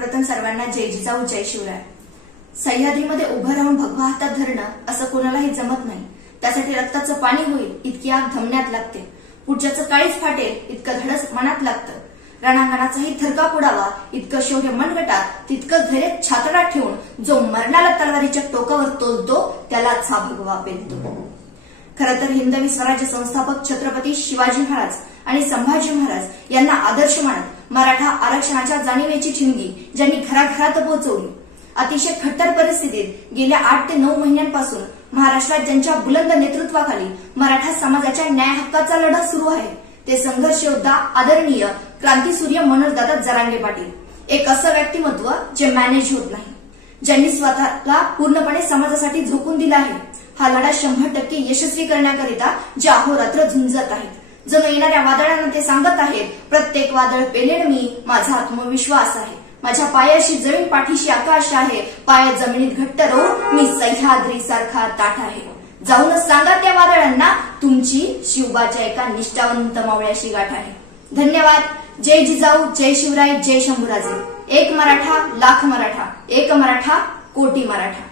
सर्वप्रथम सर्वांना जय जिजाऊ जय शिवराय। सह्याद्रीमध्ये उभं राहून भगवा हातात धरणं असं कोणालाही जमत नाही। त्यासाठी रक्ताचं पाणी होईल इतकी आग धमन्यात लागते, पुढच्याचं काळीच फाटेल इतकं धडस मनात लागतं, रणांगणाचाही थरकाप उडावा इतकं शौर्य मनगटात, तितकं धैर्य छातडात ठेवून जो मरणाला तलवारीच्या टोकावर तोलतो त्यालाच हा भगवा पेलतो। खरं तर हिंदवी स्वराज्य संस्थापक छत्रपती शिवाजी महाराज आणि संभाजी महाराज यांना आदर्श मानत मराठा आरक्षणाच्या जाणीवेची ठिणगी ज्यांनी घराघरात पोहोचवली, अतिशय खट्टर परिस्थितीत गेल्या 8 ते 9 महिन्यांपासून महाराष्ट्रात ज्यांच्या बुलंद नेतृत्वाखाली मराठा समाजाच्या न्याय हक्काचा लढा सुरू आहे, ते संघर्ष योद्धा आदरणीय क्रांतीसूर्य मनोजदादा जरांगे पाटील। एक असं व्यक्तिमत्व जे मॅनेज होत नाही, ज्यांनी स्वतःला पूर्णपणे समाजासाठी झोकून दिला आहे। हा लढा 100% यशस्वी करण्याकरिता जे अहोरात्र झुंजत आहेत। जणू येणाऱ्या वादळांना ते सांगत आहेत, प्रत्येक वादळ पेलेल मी, माझा आत्मविश्वास आहे, माझ्या पायाशी जमीन पाठीशी आकाश आहे, पाय जमिनीत घट्ट रोवून मी सह्याद्री सारखा ताठ आहे। जाऊनच सांगा त्या वादळांना तुमची शिवबाच्या एका निष्ठावंत मावळ्याशी गाठ आहे। धन्यवाद। जय जिजाऊ जय शिवराय जय शंभूराजे। एक मराठा लाख मराठा, एक मराठा कोटी मराठा।